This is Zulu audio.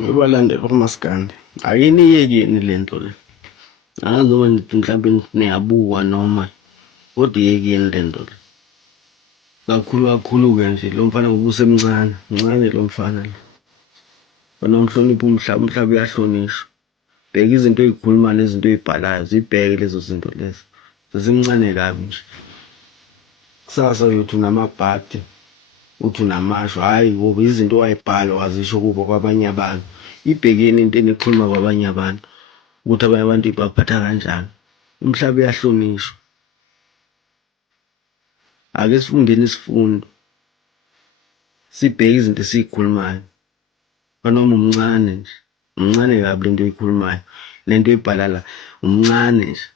Abalandeli bakamas'kandi akiniyekeni le nto le. Angazi noma nithi mhlampe niyabuka noma kodwa iyekeni le nto le. Kakhulu kakhulu-ke nje lo mfana ngoba usemncane, mncane lo mfana lo. Kufanele umhloniphe umhlaba, umhlaba uyahlonishwa. Bheka izinto oy'khulumayo nezinto oy'bhalayo, zibheke lezo zinto lezo. Usesemncane kabi nje. Kusasa uyothi unamabhadi, uthi unamashwa, hhayi ngoba izinto oway'bhala wazisho kubo kwabanye abantu. Ibhekeni into enikhuluma kwabanye abantu ukuthi abanye abantu ibaphatha kanjani. Umhlaba uyahlonishwa. Ake sifundeni isifundo, sibheke izinto esiy'khulumayo. Noma umncane nje, umncane kabi lento oyikhulumayo, lento oyibhala la umncane nje.